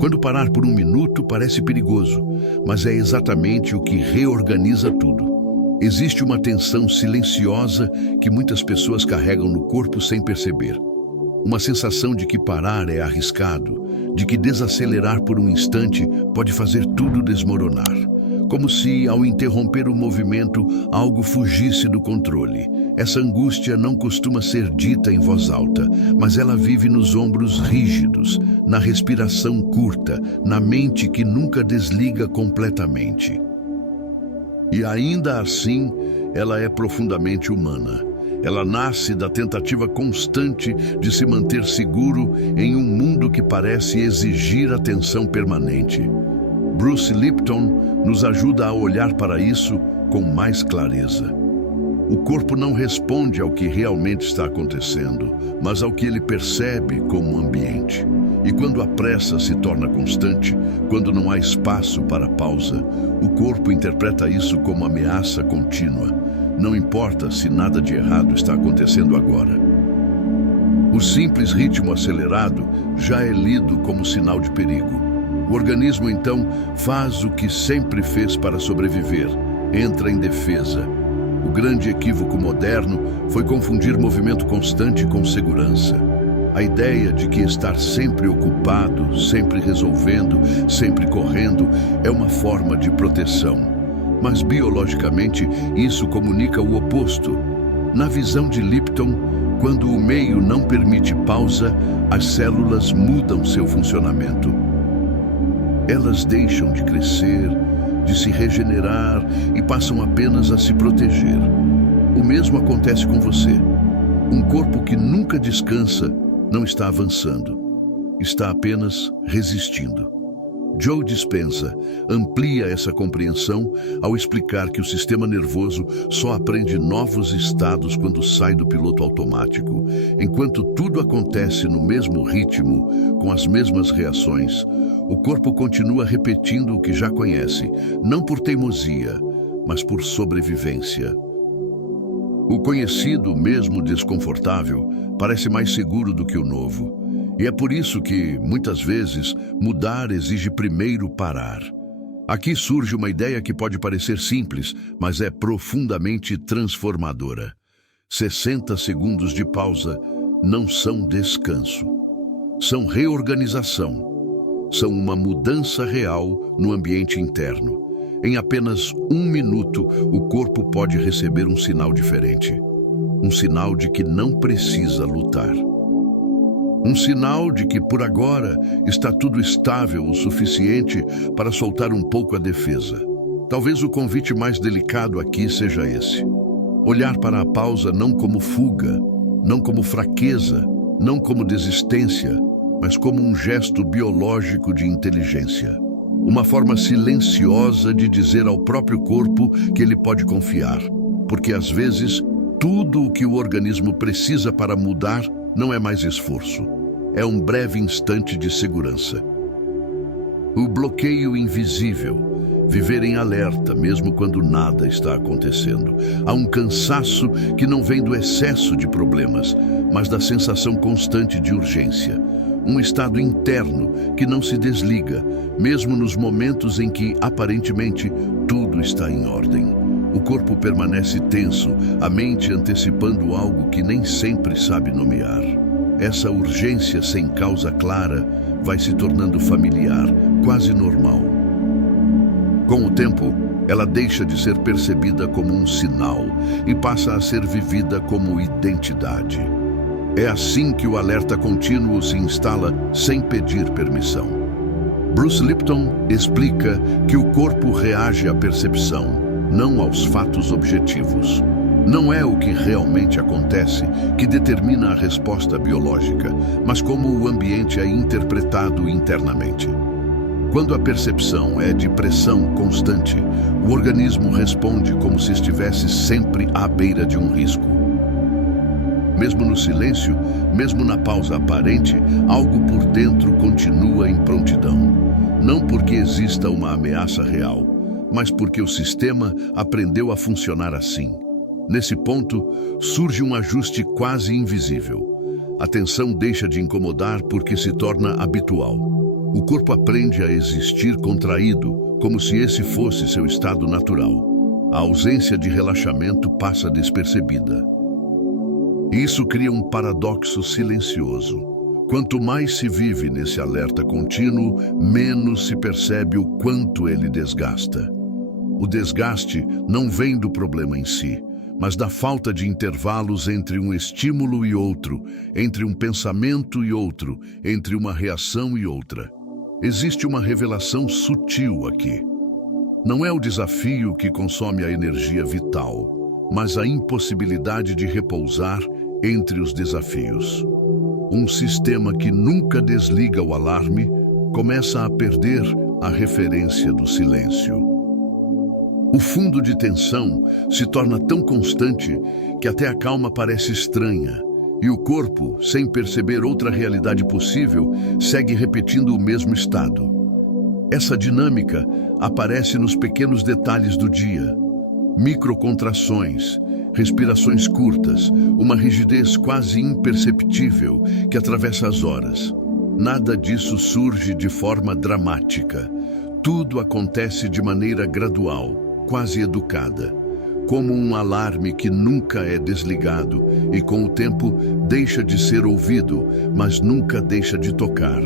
Quando parar por um minuto parece perigoso, mas é exatamente o que reorganiza tudo. Existe uma tensão silenciosa que muitas pessoas carregam no corpo sem perceber. Uma sensação de que parar é arriscado, de que desacelerar por um instante pode fazer tudo desmoronar. Como se, ao interromper o movimento, algo fugisse do controle. Essa angústia não costuma ser dita em voz alta, mas ela vive nos ombros rígidos, na respiração curta, na mente que nunca desliga completamente. E ainda assim, ela é profundamente humana. Ela nasce da tentativa constante de se manter seguro em um mundo que parece exigir atenção permanente. Bruce Lipton nos ajuda a olhar para isso com mais clareza. O corpo não responde ao que realmente está acontecendo, mas ao que ele percebe como ambiente. E quando a pressa se torna constante, quando não há espaço para pausa, o corpo interpreta isso como ameaça contínua. Não importa se nada de errado está acontecendo agora. O simples ritmo acelerado já é lido como sinal de perigo. O organismo, então, faz o que sempre fez para sobreviver, entra em defesa. O grande equívoco moderno foi confundir movimento constante com segurança. A ideia de que estar sempre ocupado, sempre resolvendo, sempre correndo, é uma forma de proteção. Mas biologicamente, isso comunica o oposto. Na visão de Lipton, quando o meio não permite pausa, as células mudam seu funcionamento. Elas deixam de crescer, de se regenerar e passam apenas a se proteger. O mesmo acontece com você. Um corpo que nunca descansa não está avançando, está apenas resistindo. Joe Dispenza amplia essa compreensão ao explicar que o sistema nervoso só aprende novos estados quando sai do piloto automático. Enquanto tudo acontece no mesmo ritmo, com as mesmas reações, o corpo continua repetindo o que já conhece, não por teimosia, mas por sobrevivência. O conhecido, mesmo desconfortável, parece mais seguro do que o novo. E é por isso que, muitas vezes, mudar exige primeiro parar. Aqui surge uma ideia que pode parecer simples, mas é profundamente transformadora. 60 segundos de pausa não são descanso. São reorganização. São uma mudança real no ambiente interno. Em apenas um minuto, o corpo pode receber um sinal diferente. Um sinal de que não precisa lutar. Um sinal de que, por agora, está tudo estável o suficiente para soltar um pouco a defesa. Talvez o convite mais delicado aqui seja esse. Olhar para a pausa não como fuga, não como fraqueza, não como desistência, mas como um gesto biológico de inteligência. Uma forma silenciosa de dizer ao próprio corpo que ele pode confiar. Porque, às vezes, tudo o que o organismo precisa para mudar não é mais esforço. É um breve instante de segurança. O bloqueio invisível. Viver em alerta, mesmo quando nada está acontecendo. Há um cansaço que não vem do excesso de problemas, mas da sensação constante de urgência. Um estado interno que não se desliga, mesmo nos momentos em que, aparentemente, tudo está em ordem. O corpo permanece tenso, a mente antecipando algo que nem sempre sabe nomear. Essa urgência sem causa clara vai se tornando familiar, quase normal. Com o tempo, ela deixa de ser percebida como um sinal e passa a ser vivida como identidade. É assim que o alerta contínuo se instala sem pedir permissão. Bruce Lipton explica que o corpo reage à percepção, não aos fatos objetivos. Não é o que realmente acontece que determina a resposta biológica, mas como o ambiente é interpretado internamente. Quando a percepção é de pressão constante, o organismo responde como se estivesse sempre à beira de um risco. Mesmo no silêncio, mesmo na pausa aparente, algo por dentro continua em prontidão. Não porque exista uma ameaça real, mas porque o sistema aprendeu a funcionar assim. Nesse ponto, surge um ajuste quase invisível. A tensão deixa de incomodar porque se torna habitual. O corpo aprende a existir contraído, como se esse fosse seu estado natural. A ausência de relaxamento passa despercebida. Isso cria um paradoxo silencioso. Quanto mais se vive nesse alerta contínuo, menos se percebe o quanto ele desgasta. O desgaste não vem do problema em si, mas da falta de intervalos entre um estímulo e outro, entre um pensamento e outro, entre uma reação e outra. Existe uma revelação sutil aqui. Não é o desafio que consome a energia vital, mas a impossibilidade de repousar entre os desafios. Um sistema que nunca desliga o alarme começa a perder a referência do silêncio. O fundo de tensão se torna tão constante que até a calma parece estranha, e o corpo, sem perceber outra realidade possível, segue repetindo o mesmo estado. Essa dinâmica aparece nos pequenos detalhes do dia. Microcontrações, respirações curtas, uma rigidez quase imperceptível que atravessa as horas. Nada disso surge de forma dramática. Tudo acontece de maneira gradual, quase educada, como um alarme que nunca é desligado e com o tempo deixa de ser ouvido, mas nunca deixa de tocar.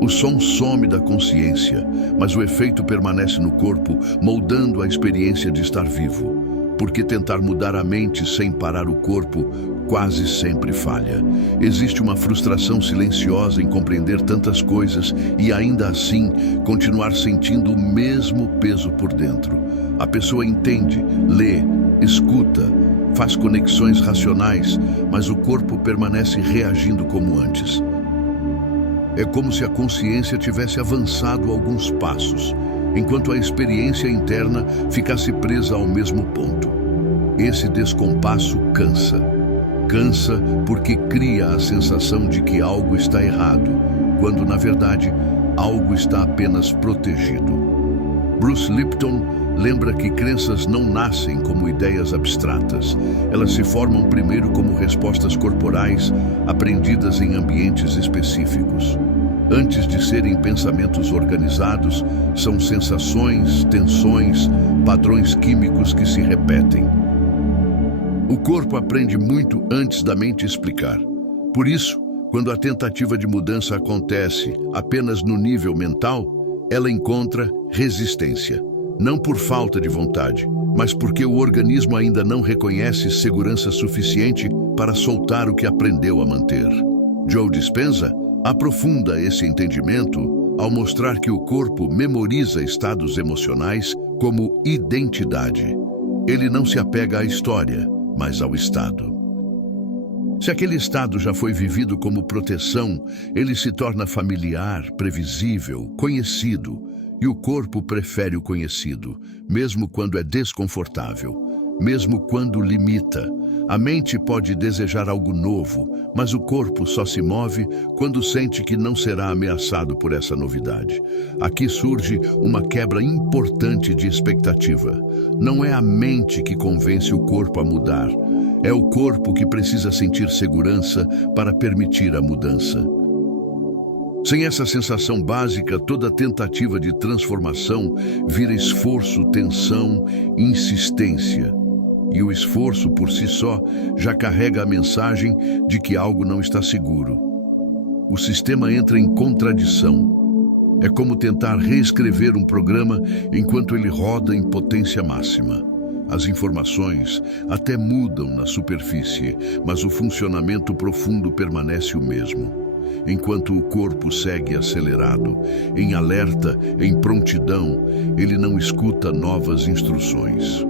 O som some da consciência, mas o efeito permanece no corpo, moldando a experiência de estar vivo. Porque tentar mudar a mente sem parar o corpo quase sempre falha. Existe uma frustração silenciosa em compreender tantas coisas e ainda assim continuar sentindo o mesmo peso por dentro. A pessoa entende, lê, escuta, faz conexões racionais, mas o corpo permanece reagindo como antes. É como se a consciência tivesse avançado alguns passos, enquanto a experiência interna ficasse presa ao mesmo ponto. Esse descompasso cansa. Cansa porque cria a sensação de que algo está errado, quando, na verdade, algo está apenas protegido. Bruce Lipton lembra que crenças não nascem como ideias abstratas. Elas se formam primeiro como respostas corporais aprendidas em ambientes específicos. Antes de serem pensamentos organizados, são sensações, tensões, padrões químicos que se repetem. O corpo aprende muito antes da mente explicar. Por isso, quando a tentativa de mudança acontece apenas no nível mental, ela encontra resistência. Não por falta de vontade, mas porque o organismo ainda não reconhece segurança suficiente para soltar o que aprendeu a manter. Joe Dispenza aprofunda esse entendimento ao mostrar que o corpo memoriza estados emocionais como identidade. Ele não se apega à história, mas ao estado. Se aquele estado já foi vivido como proteção, ele se torna familiar, previsível, conhecido, e o corpo prefere o conhecido, mesmo quando é desconfortável, mesmo quando limita. A mente pode desejar algo novo, mas o corpo só se move quando sente que não será ameaçado por essa novidade. Aqui surge uma quebra importante de expectativa. Não é a mente que convence o corpo a mudar. É o corpo que precisa sentir segurança para permitir a mudança. Sem essa sensação básica, toda tentativa de transformação vira esforço, tensão, insistência. E o esforço por si só já carrega a mensagem de que algo não está seguro. O sistema entra em contradição. É como tentar reescrever um programa enquanto ele roda em potência máxima. As informações até mudam na superfície, mas o funcionamento profundo permanece o mesmo. Enquanto o corpo segue acelerado, em alerta, em prontidão, ele não escuta novas instruções.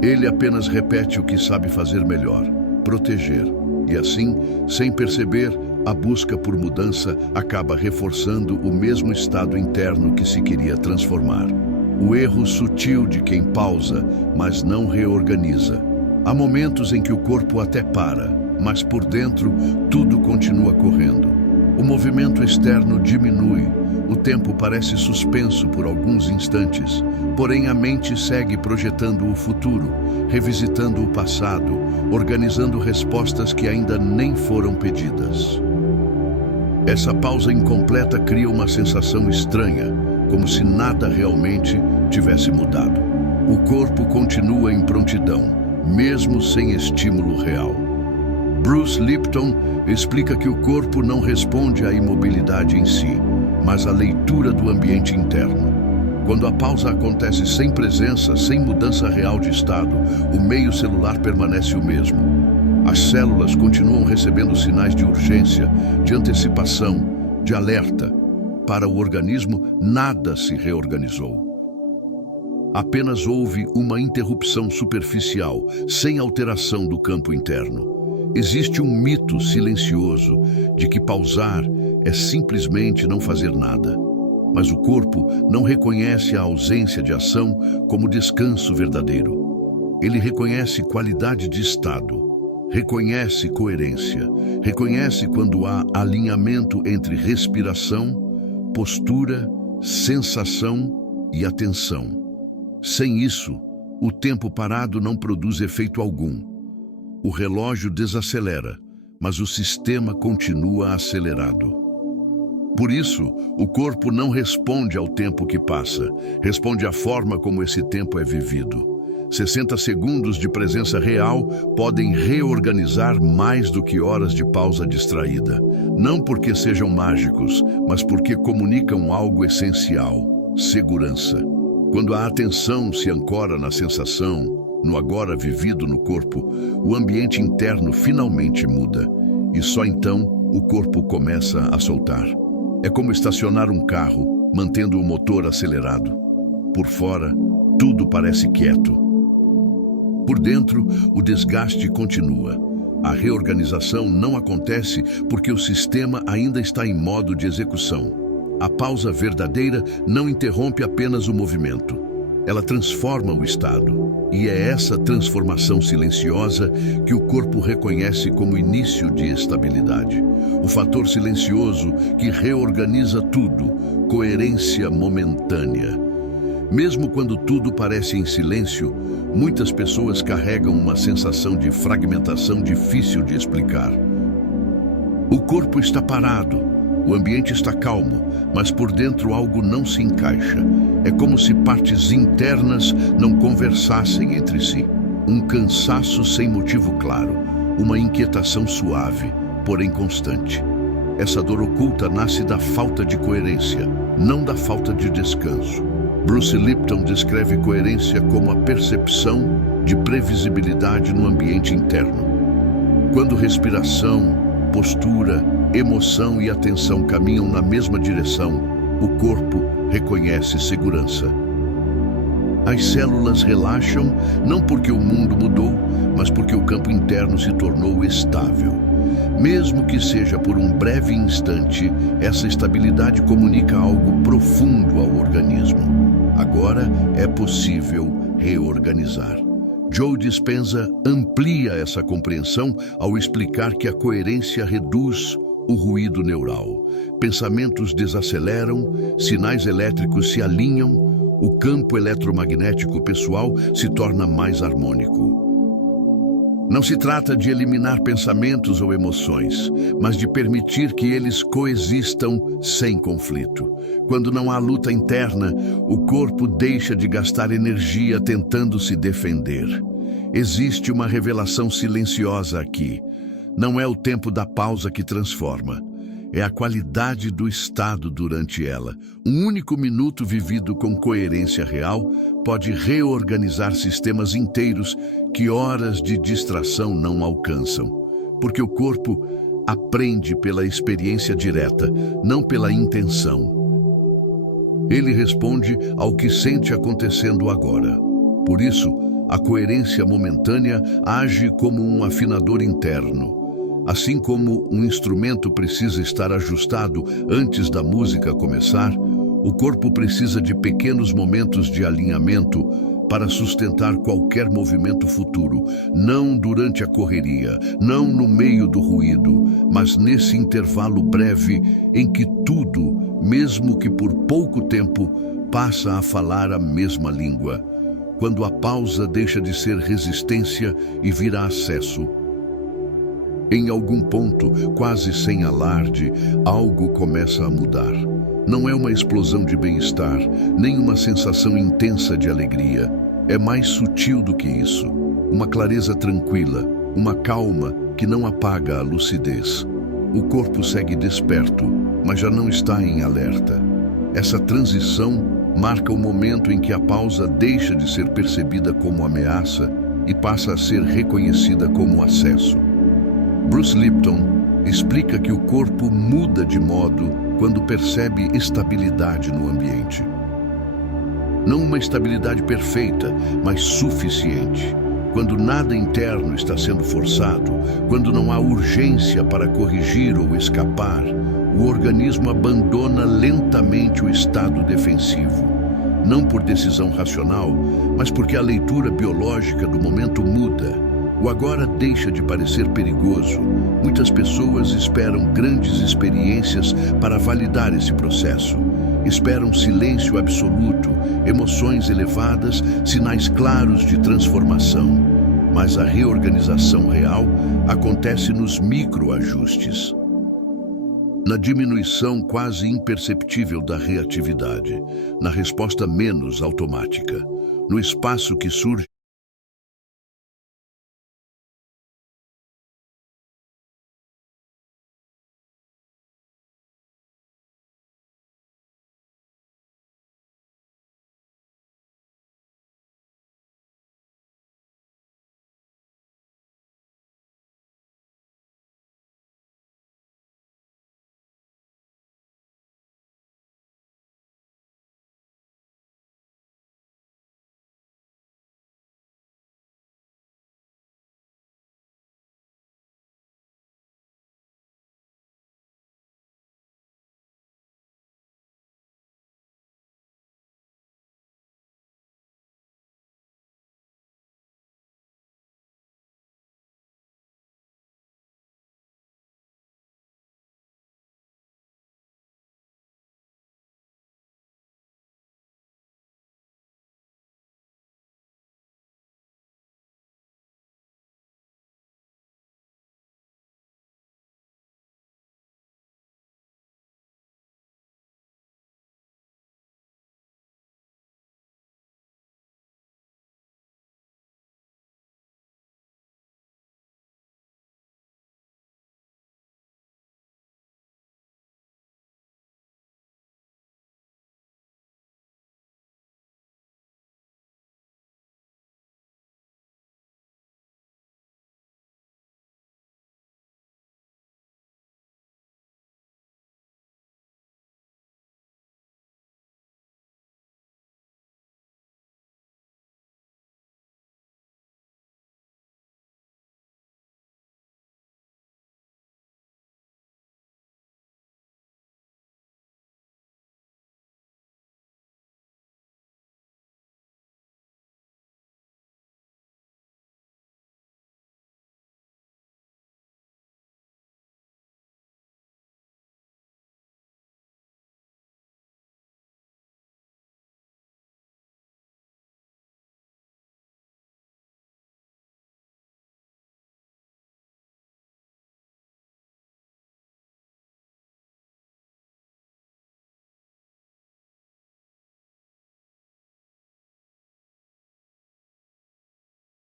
Ele apenas repete o que sabe fazer melhor, proteger. E assim, sem perceber, a busca por mudança acaba reforçando o mesmo estado interno que se queria transformar. O erro sutil de quem pausa, mas não reorganiza. Há momentos em que o corpo até para, mas por dentro tudo continua correndo. O movimento externo diminui, o tempo parece suspenso por alguns instantes, porém a mente segue projetando o futuro, revisitando o passado, organizando respostas que ainda nem foram pedidas. Essa pausa incompleta cria uma sensação estranha, como se nada realmente tivesse mudado. O corpo continua em prontidão, mesmo sem estímulo real. Bruce Lipton explica que o corpo não responde à imobilidade em si, mas à leitura do ambiente interno. Quando a pausa acontece sem presença, sem mudança real de estado, o meio celular permanece o mesmo. As células continuam recebendo sinais de urgência, de antecipação, de alerta. Para o organismo, nada se reorganizou. Apenas houve uma interrupção superficial, sem alteração do campo interno. Existe um mito silencioso de que pausar é simplesmente não fazer nada. Mas o corpo não reconhece a ausência de ação como descanso verdadeiro. Ele reconhece qualidade de estado, reconhece coerência, reconhece quando há alinhamento entre respiração, postura, sensação e atenção. Sem isso, o tempo parado não produz efeito algum. O relógio desacelera, mas o sistema continua acelerado. Por isso, o corpo não responde ao tempo que passa, responde à forma como esse tempo é vivido. 60 segundos de presença real podem reorganizar mais do que horas de pausa distraída. Não porque sejam mágicos, mas porque comunicam algo essencial: segurança. Quando a atenção se ancora na sensação, no agora vivido no corpo, o ambiente interno finalmente muda. E só então o corpo começa a soltar. É como estacionar um carro, mantendo o motor acelerado. Por fora, tudo parece quieto. Por dentro, o desgaste continua. A reorganização não acontece porque o sistema ainda está em modo de execução. A pausa verdadeira não interrompe apenas o movimento. Ela transforma o estado. E é essa transformação silenciosa que o corpo reconhece como início de estabilidade. O fator silencioso que reorganiza tudo, coerência momentânea. Mesmo quando tudo parece em silêncio, muitas pessoas carregam uma sensação de fragmentação difícil de explicar. O corpo está parado, o ambiente está calmo, mas por dentro algo não se encaixa. É como se partes internas não conversassem entre si. Um cansaço sem motivo claro, uma inquietação suave, porém constante. Essa dor oculta nasce da falta de coerência, não da falta de descanso. Bruce Lipton descreve coerência como a percepção de previsibilidade no ambiente interno. Quando respiração, postura, emoção e atenção caminham na mesma direção, o corpo reconhece segurança. As células relaxam não porque o mundo mudou, mas porque o campo interno se tornou estável. Mesmo que seja por um breve instante, essa estabilidade comunica algo profundo ao organismo. Agora é possível reorganizar. Joe Dispenza amplia essa compreensão ao explicar que a coerência reduz o ruído neural. Pensamentos desaceleram, sinais elétricos se alinham, o campo eletromagnético pessoal se torna mais harmônico. Não se trata de eliminar pensamentos ou emoções, mas de permitir que eles coexistam sem conflito. Quando não há luta interna, o corpo deixa de gastar energia tentando se defender. Existe uma revelação silenciosa aqui. Não é o tempo da pausa que transforma. É a qualidade do estado durante ela. Um único minuto vivido com coerência real pode reorganizar sistemas inteiros que horas de distração não alcançam. Porque o corpo aprende pela experiência direta, não pela intenção. Ele responde ao que sente acontecendo agora. Por isso, a coerência momentânea age como um afinador interno. Assim como um instrumento precisa estar ajustado antes da música começar, o corpo precisa de pequenos momentos de alinhamento para sustentar qualquer movimento futuro, não durante a correria, não no meio do ruído, mas nesse intervalo breve em que tudo, mesmo que por pouco tempo, passa a falar a mesma língua. Quando a pausa deixa de ser resistência e vira acesso. Em algum ponto, quase sem alarde, algo começa a mudar. Não é uma explosão de bem-estar, nem uma sensação intensa de alegria. É mais sutil do que isso. Uma clareza tranquila, uma calma que não apaga a lucidez. O corpo segue desperto, mas já não está em alerta. Essa transição marca o momento em que a pausa deixa de ser percebida como ameaça e passa a ser reconhecida como acesso. Bruce Lipton explica que o corpo muda de modo quando percebe estabilidade no ambiente. Não uma estabilidade perfeita, mas suficiente. Quando nada interno está sendo forçado, quando não há urgência para corrigir ou escapar, o organismo abandona lentamente o estado defensivo. Não por decisão racional, mas porque a leitura biológica do momento muda. O agora deixa de parecer perigoso. Muitas pessoas esperam grandes experiências para validar esse processo. Esperam silêncio absoluto, emoções elevadas, sinais claros de transformação. Mas a reorganização real acontece nos microajustes. Na diminuição quase imperceptível da reatividade, na resposta menos automática, no espaço que surge